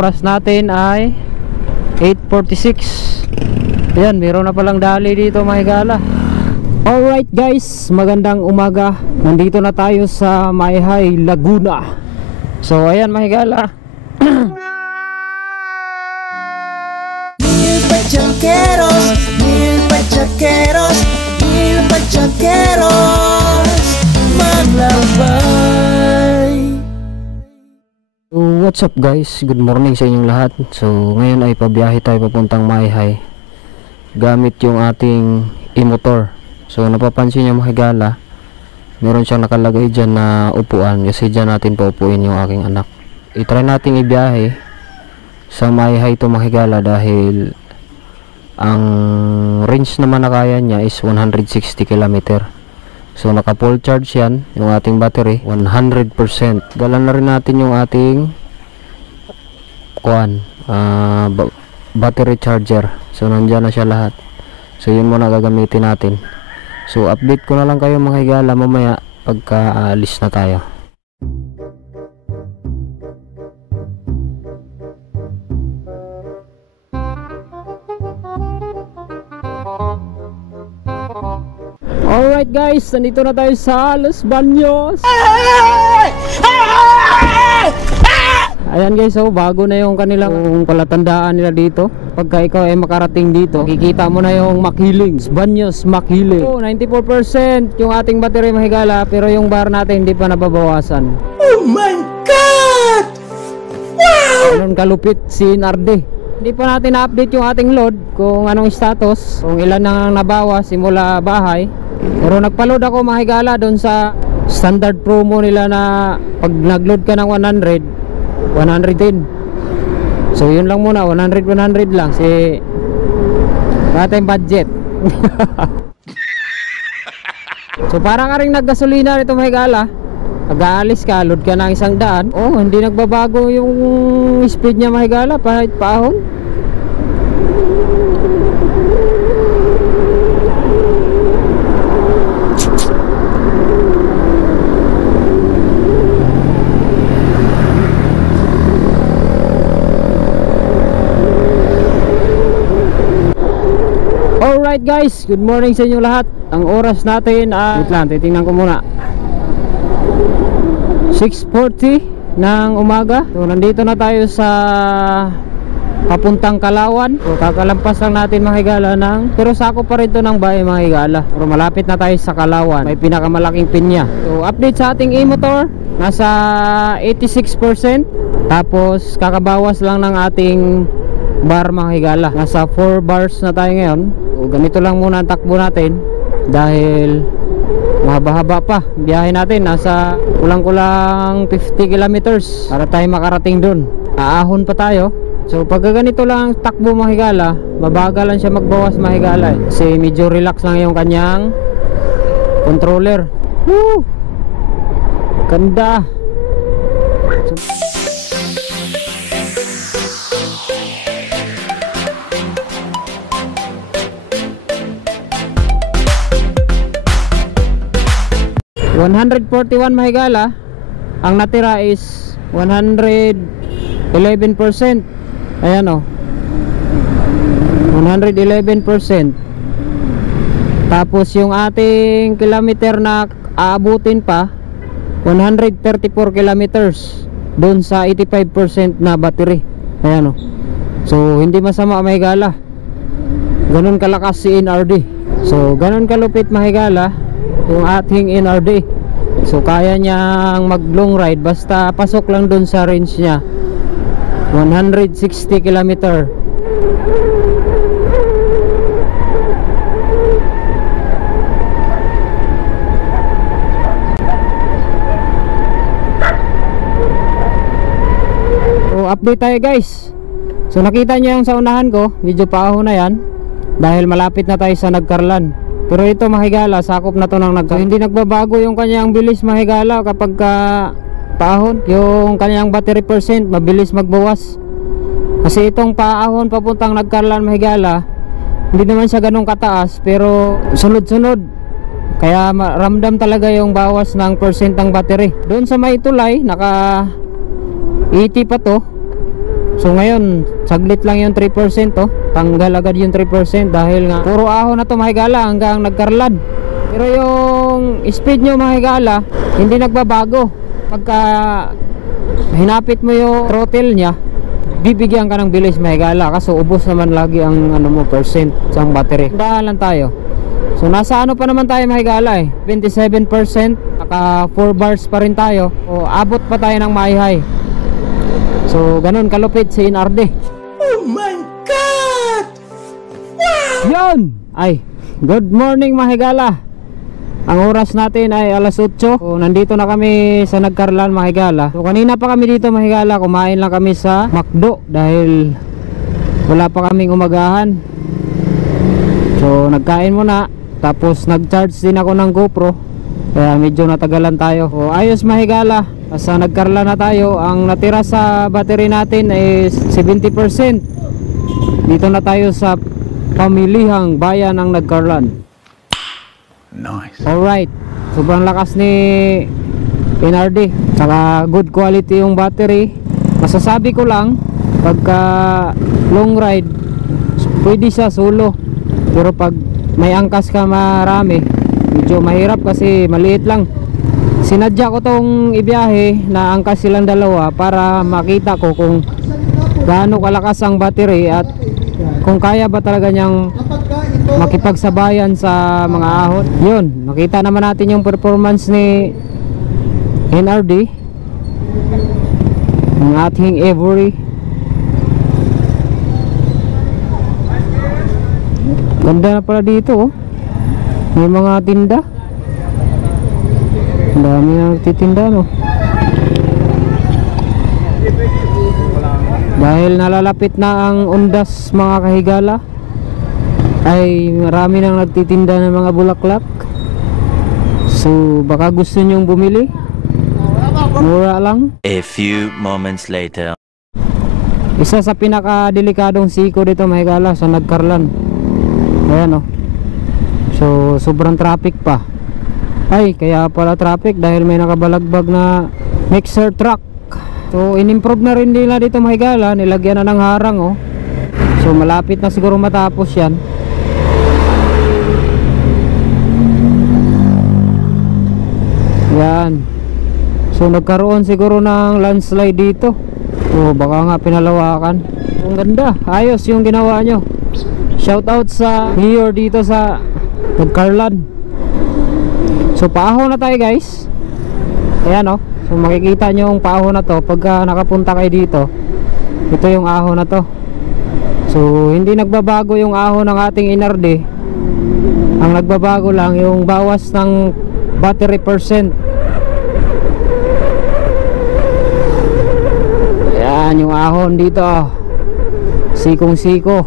oras natin ay 8:46. Ayan, meron na palang dali dito mga higala. Alright guys, magandang umaga. Nandito na tayo sa Mayhay, Laguna. So ayan mga higala. Mil pachaqueros, mil pachaqueros, maglambay. What's up guys? Good morning sa inyong lahat. So ngayon ay pabiyahe tayo papuntang Mayhay gamit yung ating e-motor. So napapansin nyo mga higala, meron siyang nakalagay dyan na upuan kasi dyan natin paupuin yung aking anak. I-try natin ibiyahe sa Mayhay to mga higala dahil ang range naman na kaya niya is 160 km. So naka full charge yan yung ating battery 100%. Dala na rin natin yung ating battery charger. So nandyan na siya lahat. So yun muna gagamitin natin. So update ko na lang kayo mga higala mamaya pagka alis na tayo. Alright guys, nandito na tayo sa Los Baños. Ayan guys, so bago na yung kanilang palatandaan nila dito. Pagka ikaw ay makarating dito, kikita mo na yung Makiling, Baños Makiling. So 94% yung ating battery mga higala, pero yung bar natin hindi pa nababawasan. Oh my God! Wow! Ganun kalupit si NRD. Hindi pa natin na-update yung ating load kung anong status, kung ilan nang nabawas simula bahay. Pero nagpa-load ako mga higala doon sa standard promo nila na pag nag-load ka ng 100 110. So yun lang muna, 100 lang si ating budget. So para ka rin naggasolina nito mga higala, pag-aalis ka, load ka ng 100. Oh, hindi nagbabago yung speed niya mga higala, kahit paahon. Alright guys, good morning sa inyo lahat. Ang oras natin ay, wait lang, titingnan ko muna, 6:40 ng umaga. So nandito na tayo sa papuntang Kalawan. So kakalampas lang natin mga higala ng, pero sakop pa rin to ng bahay mga higala. Pero malapit na tayo sa Kalawan, may pinakamalaking pinya. So update sa ating e-motor, nasa 86%. Tapos kakabawas lang ng ating bar mga higala, nasa 4 bars na tayo ngayon. So ganito lang muna ang takbo natin dahil mahaba-haba pa biyahe natin, nasa kulang-kulang 50 kilometers para tayo makarating dun. Aahon pa tayo. So pag ganito lang takbo mga higala, mabagal lang siya magbawas mga higala kasi medyo relax lang yung kanyang controller. Woo! Ganda. So, $141 mga higala, ang natira is 111%. Ayan o, 111%. Tapos yung ating kilometer na aabutin pa, 134 kilometers doon sa 85% na battery. Ayan o. So hindi masama mga higala, ganun kalakas si NRD. So ganun kalupit mga higala yung ating NRD. So kaya niyang mag long ride basta pasok lang dun sa range niya, 160 km. So update tayo guys. So nakita niyo yung sa unahan ko, medyo paahon na yan dahil malapit na tayo sa Nagkarlan. Pero ito mga higala, sakop na to ng hindi nagbabago yung kanyang bilis mga higala kapag paahon. Yung kanyang battery percent mabilis magbawas. Kasi itong paahon papuntang Nagkarlan mga higala, hindi naman siya ganun kataas pero sunod-sunod. Kaya ramdam talaga yung bawas ng percent ng battery. Doon sa may tulay, naka 80 pa to. So ngayon, saglit lang yung 3%, oh. Tanggal agad yung 3% dahil nga puro ahon na to mga higala hanggang nagkarlan. Pero yung speed nyo mga higala, hindi nagbabago. Pagka hinapit mo yung throttle nya, bibigyan ka ng bilis mga higala, kasi ubos naman lagi ang ano mo, percent sa battery. Dahan lang tayo. So nasa ano pa naman tayo mga higala 27%, naka 4 bars pa rin tayo. O abot pa tayo ng high. So ganun kalupit si NRD. Oh my God! Yun! Ay, good morning mga higala. Ang oras natin ay alas 8. So nandito na kami sa Nagkarlan mga higala. So kanina pa kami dito mga higala, kumain lang kami sa McDo dahil wala pa kaming umagahan. So nagkain muna, tapos nag-charge din ako ng GoPro, kaya medyo natagalan tayo. So ayos mga higala, sa Nagkarlan na tayo. Ang natira sa battery natin is 70%. Dito na tayo sa pamilihang bayan ng Nagkarlan. Nice. Alright, sobrang lakas ni NRD, saka good quality yung battery. Masasabi ko lang, pagka long ride pwede siya solo, pero pag may angkas ka marami, medyo mahirap kasi maliit lang. Sinadya ko tong ibiyahe na angkas silang dalawa para makita ko kung gaano kalakas ang battery at kung kaya ba talaga niyang makipagsabayan sa mga ahon. Yun, makita naman natin yung performance ni NRD, ng ating Every. Ganda na pala dito, oh. May mga tinda, ang dami na nagtitinda, no? Dahil nalalapit na ang undas mga kahigala, ay marami nang nagtitinda ng mga bulaklak. So baka gusto nyong bumili, mura lang. A few moments later. Isa sa pinakadelikadong siko dito mga higala sa Nagkarlan. Ayan, oh. So sobrang traffic pa. Ay, kaya pala traffic dahil may nakabalagbag na mixer truck. So in-improve na rin nila dito mga higala, nilagyan na ng harang, oh. So malapit na siguro matapos yan. Yan. So nagkaroon siguro ng landslide dito. So baka nga pinalawakan. Ang ganda, ayos yung ginawa nyo. Shout out sa mayor dito sa Nagkarlan. So paahon na tayo guys. Ayan, oh. So makikita nyo yung paahon na to pagka nakapunta kayo dito. Ito yung ahon na to. So hindi nagbabago yung ahon ng ating NRD. Ang nagbabago lang yung bawas ng battery percent. Ayan yung ahon dito, oh. Sikong siko.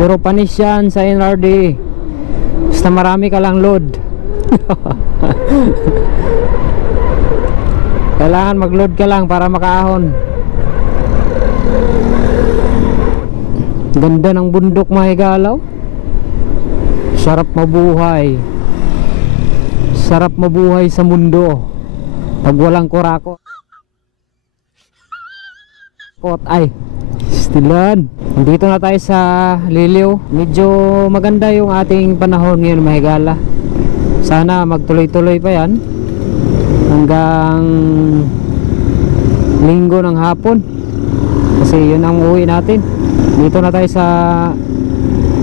Pero panis yan sa NRD, basta marami ka lang load. Kailangan mag-load ka lang para makaahon. Ganda ng bundok mga higalaw. Sarap mabuhay. Sarap mabuhay sa mundo pag walang kurako. Ay, stilan. Dito na tayo sa Liliw. Medyo maganda yung ating panahon ngayon mga higala. Sana magtuloy-tuloy pa yan hanggang linggo ng hapon, kasi yun ang uwi natin. Dito na tayo sa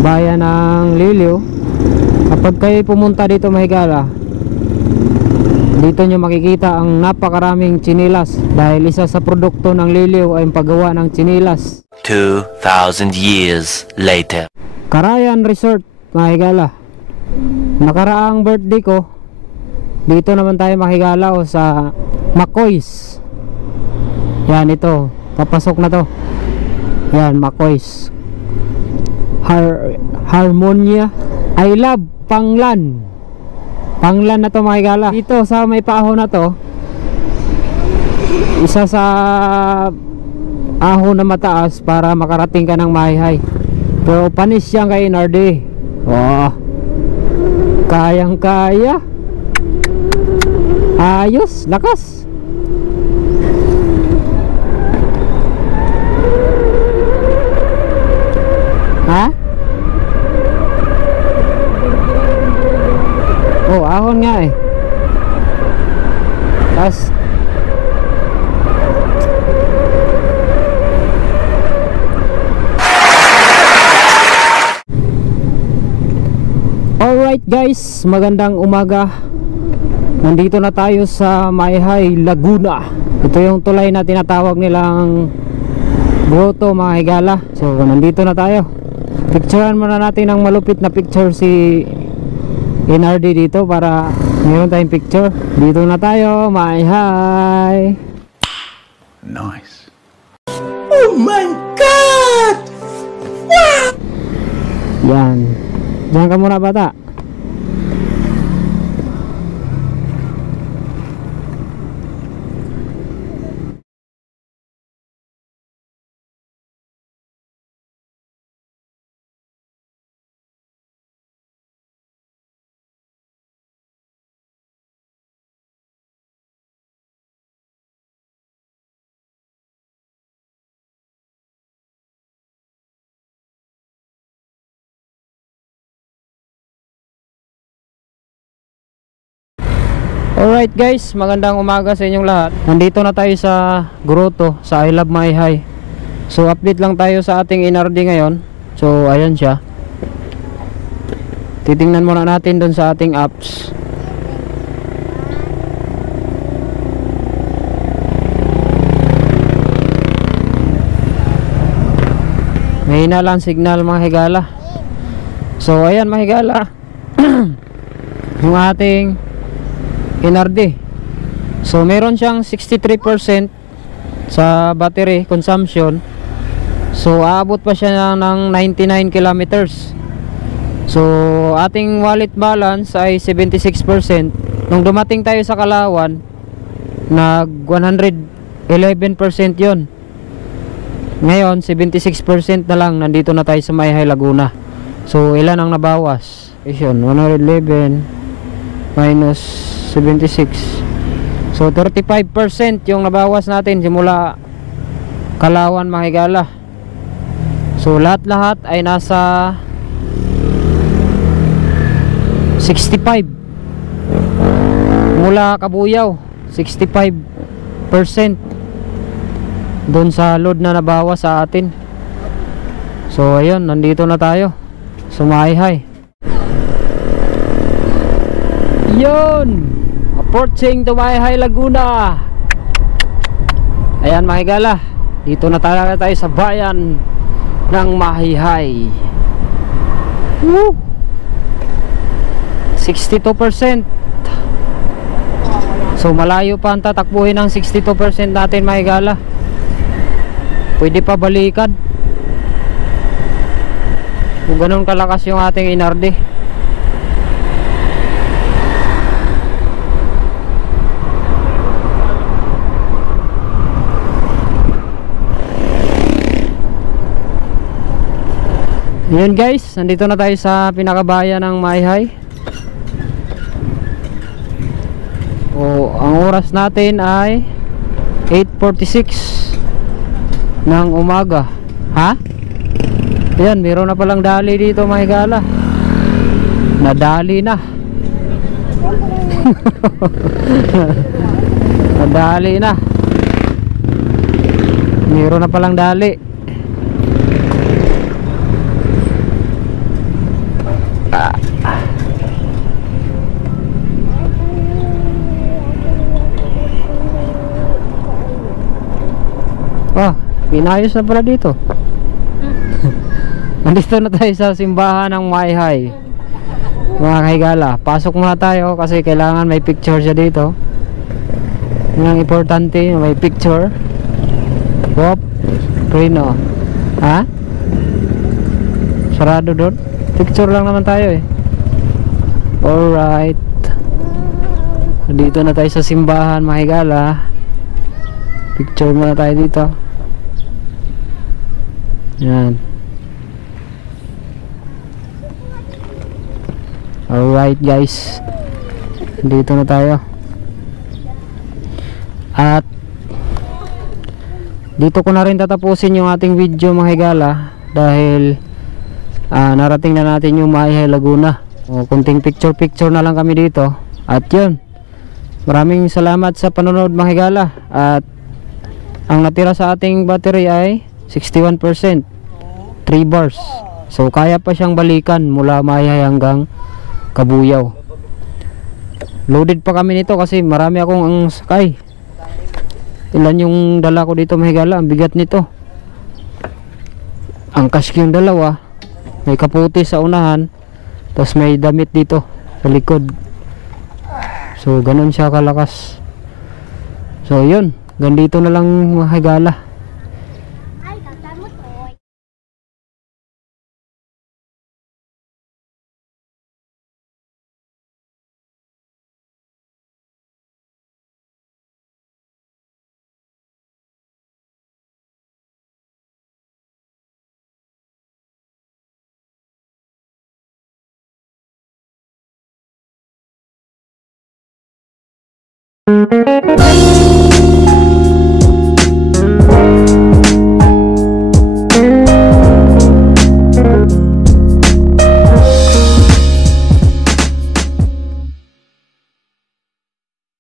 bayan ng Liliw. Kapag kayo pumunta dito mga higala, dito nyo makikita ang napakaraming tsinilas, dahil isa sa produkto ng Liliw ay ang paggawa ng tsinilas. 2,000 years later. Carayan Resort mga higala. Nakaraang birthday ko, dito naman tayo makigala, o sa Macoys. Yan, ito, papasok na to. Yan, Macoys. Harmonia. I love Panglan. Panglan na to mga higala. Dito sa may paahon na to, isa sa ahon na mataas para makarating ka ng mahihay. Pero panis yan kay NRD. Oh, kayang kaya. Ayos, lakas. Alright guys, magandang umaga. Nandito na tayo sa Mayhay, Laguna. Ito yung tulay na tinatawag nilang grotto mga higala. So nandito na tayo. Picturean muna natin ng malupit na picture si NRD dito para meron tayong picture. Dito na tayo, Mayhay. Nice. Oh my God! Wow! Yan. Diyan ka muna bata. Alright guys, magandang umaga sa inyong lahat. Nandito na tayo sa grotto sa I Love Mayhay. So update lang tayo sa ating NRD ngayon. So ayan siya. Titingnan muna natin dun sa ating apps. Mahina lang signal mga higala. So ayan mga higala. Yung ating NRD. So meron siyang 63% sa battery consumption. So aabot pa siya ng 99 kilometers. So ating wallet balance ay 76%. Nung dumating tayo sa Kalawan, nag 111% yon. Ngayon 76% na lang. Nandito na tayo sa Mayhay, Laguna. So ilan ang nabawas? Yun, 111 minus 76. So 35% yung nabawas natin simula Kalawan mga higala. So lahat-lahat ay nasa 65. Mula Kabuyaw 65% doon sa load na nabawas sa atin. So ayun, nandito na tayo sa Mayhay. Yun, approaching to Mayhay, Laguna. Ayan mga higala, dito na talaga tayo sa bayan ng Mayhay. Woo! 62%. So malayo pa ang tatakbuhin ng 62% natin mga higala. Pwede pa balikan kung ganun kalakas yung ating NRD. Yun guys, nandito na tayo sa pinakabayan ng Mayhay. O, ang oras natin ay 8:46 ng umaga. Ha? Yan, meron na palang dali dito mga higala. Nadali na. Nadali na. Meron na palang dali. Oh, pinayos na pala dito. Nandito na tayo sa simbahan ng Mayhay mga kahigala. Pasok muna tayo kasi kailangan may picture siya dito. Yun ang importante, may picture. Wop, prino. Ha? Sarado doon. Picture lang naman tayo eh. Alright, dito na tayo sa simbahan mga higala. Picture muna tayo dito. Yan. Alright guys, dito na tayo. At dito ko na rin tatapusin yung ating video mga higala. Dahil narating na natin yung Mayhay, Laguna. O, kunting picture na lang kami dito. At yun, maraming salamat sa panonood mga higala. At ang natira sa ating battery ay 61%, 3 bars. So kaya pa siyang balikan mula Mayhay hanggang Kabuyaw. Loaded pa kami nito kasi marami akong ang sakay. Ilan yung dala ko dito mga higala, ang bigat nito. Angkas ko yung dalawa. May kaputi sa unahan, tapos may damit dito sa likod. So ganun siya kalakas. So yun, ganito na lang mga higala.